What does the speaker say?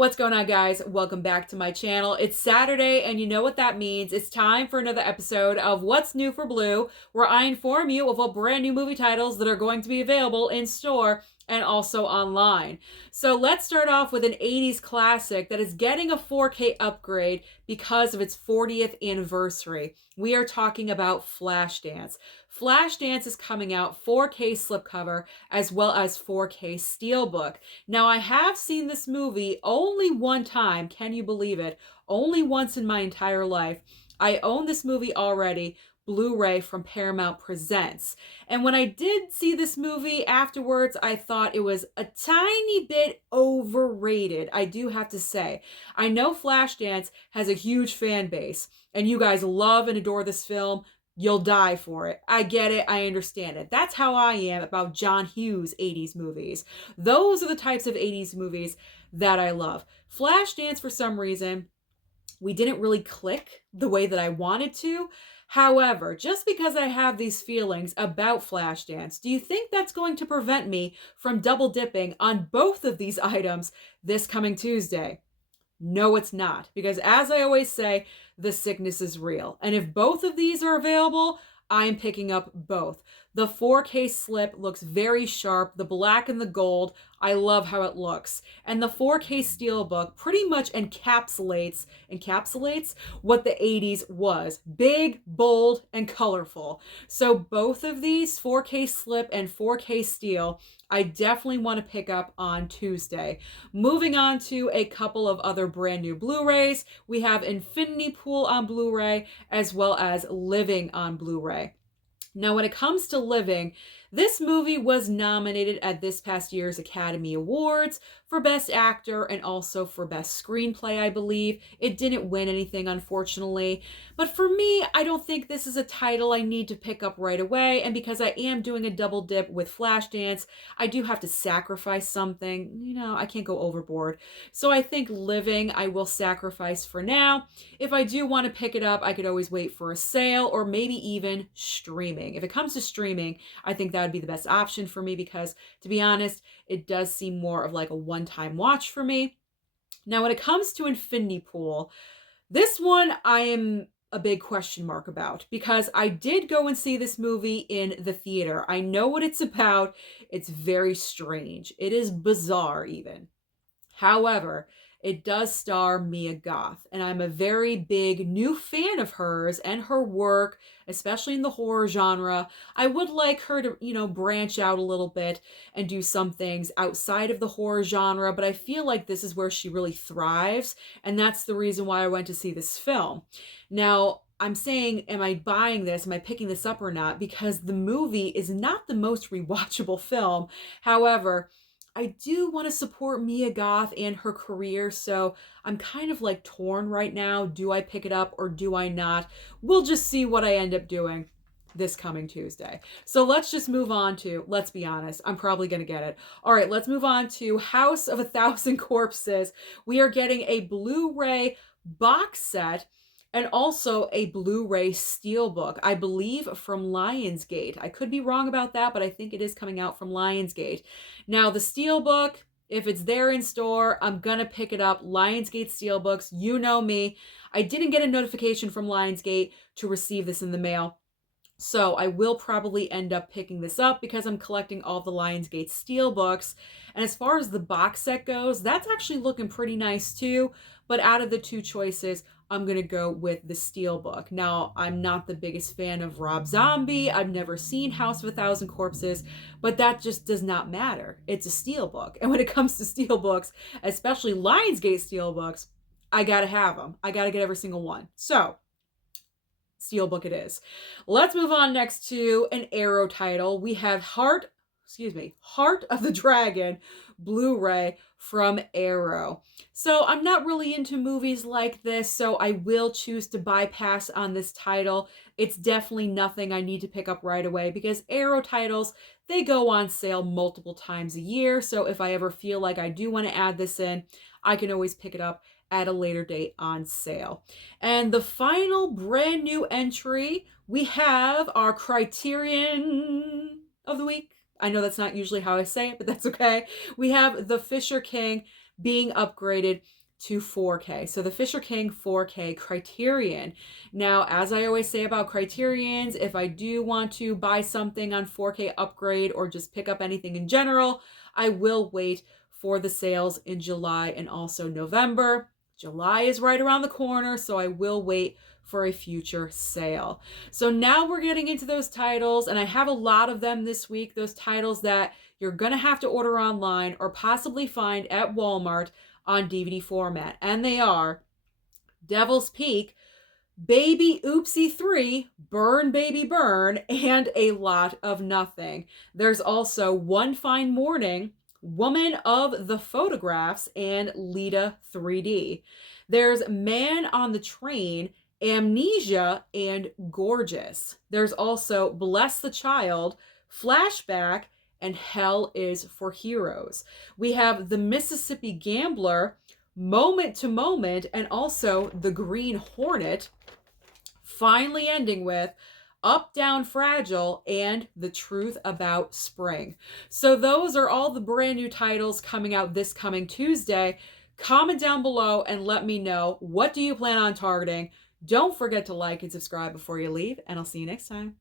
What's going on, guys? Welcome back to my channel. It's Saturday, and you know what that means. It's time for another episode of What's New for Blue, where I inform you of what brand new movie titles that are going to be available in store and also online. So let's start off with an 80s classic that is getting a 4K upgrade because of its 40th anniversary. We are talking about Flashdance. Flashdance is coming out 4K slipcover as well as 4K steelbook. Now, I have seen this movie only one time. Can you believe it? Only once in my entire life. I own this movie already, Blu-ray from Paramount Presents. And when I did see this movie afterwards, I thought it was a tiny bit overrated, I do have to say. I know Flashdance has a huge fan base, and you guys love and adore this film. You'll die for it. I get it. I understand it. That's how I am about John Hughes 80s movies. Those are the types of 80s movies that I love. Flashdance, for some reason, we didn't really click the way that I wanted to. However, just because I have these feelings about Flashdance, do you think that's going to prevent me from double dipping on both of these items this coming Tuesday? No, it's not. Because as I always say, the sickness is real. And if both of these are available, I'm picking up both. The 4K slip looks very sharp. The black and the gold, I love how it looks. And the 4K steelbook pretty much encapsulates what the 80s was. Big, bold, and colorful. So both of these, 4K slip and 4K steel, I definitely want to pick up on Tuesday. Moving on to a couple of other brand new Blu-rays. We have Infinity Pool on Blu-ray as well as Living on Blu-ray. Now, when it comes to Living, this movie was nominated at this past year's Academy Awards for Best Actor and also for Best Screenplay, I believe. It didn't win anything, unfortunately. But for me, I don't think this is a title I need to pick up right away. And because I am doing a double dip with Flashdance, I do have to sacrifice something. You know, I can't go overboard. So I think Living I will sacrifice for now. If I do want to pick it up, I could always wait for a sale or maybe even streaming. If it comes to streaming, I think that would be the best option for me because, to be honest, it does seem more of like a one-time watch for me. Now, when it comes to Infinity Pool, this one I am a big question mark about because I did go and see this movie in the theater. I know what it's about. It's very strange. It is bizarre even. However, it does star Mia Goth, and I'm a very big new fan of hers and her work, especially in the horror genre. I would like her to, branch out a little bit and do some things outside of the horror genre, but I feel like this is where she really thrives, and that's the reason why I went to see this film. Now, I'm saying, am I buying this? Am I picking this up or not? Because the movie is not the most rewatchable film. However, I do want to support Mia Goth and her career, so I'm kind of like torn right now. Do I pick it up or do I not? We'll just see what I end up doing this coming Tuesday. So let's just move on to, let's be honest, I'm probably going to get it. All right, let's move on to House of a Thousand Corpses. We are getting a Blu-ray box set and also a Blu-ray Steelbook, I believe from Lionsgate. I could be wrong about that, but I think it is coming out from Lionsgate. Now, the Steelbook, if it's there in store, I'm gonna pick it up. Lionsgate Steelbooks, you know me. I didn't get a notification from Lionsgate to receive this in the mail. So I will probably end up picking this up because I'm collecting all the Lionsgate Steelbooks. And as far as the box set goes, that's actually looking pretty nice too. But out of the two choices, I'm going to go with the Steelbook. Now, I'm not the biggest fan of Rob Zombie. I've never seen House of a Thousand Corpses, but that just does not matter. It's a Steelbook. And when it comes to Steelbooks, especially Lionsgate Steelbooks, I got to have them. I got to get every single one. So, Steelbook it is. Let's move on next to an Arrow title. We have Heart of the Dragon Blu-ray from Arrow. So I'm not really into movies like this, so I will choose to bypass on this title. It's definitely nothing I need to pick up right away because Arrow titles, they go on sale multiple times a year. So if I ever feel like I do want to add this in, I can always pick it up at a later date on sale. And the final brand new entry, we have our Criterion of the week. I know that's not usually how I say it, but that's okay. We have The Fisher King being upgraded to 4K. So the Fisher King 4K Criterion. Now, as I always say about Criterions, if I do want to buy something on 4K upgrade or just pick up anything in general, I will wait for the sales in July and also November. July is right around the corner, so I will wait for a future sale. So now we're getting into those titles, and I have a lot of them this week, those titles that you're gonna have to order online or possibly find at Walmart on DVD format. And they are Devil's Peak, Baby Oopsie 3, Burn Baby Burn, and A Lot of Nothing. There's also One Fine Morning, Woman of the Photographs, and Leda 3D. There's Man on the Train, Amnesia, and Gorgeous. There's also Bless the Child, Flashback, and Hell is for Heroes. We have The Mississippi Gambler, Moment to Moment, and also The Green Hornet. Finally ending with Up, Down, Fragile, and The Truth About Spring. So those are all the brand new titles coming out this coming Tuesday. Comment down below and let me know, what do you plan on targeting? Don't forget to like and subscribe before you leave, and I'll see you next time.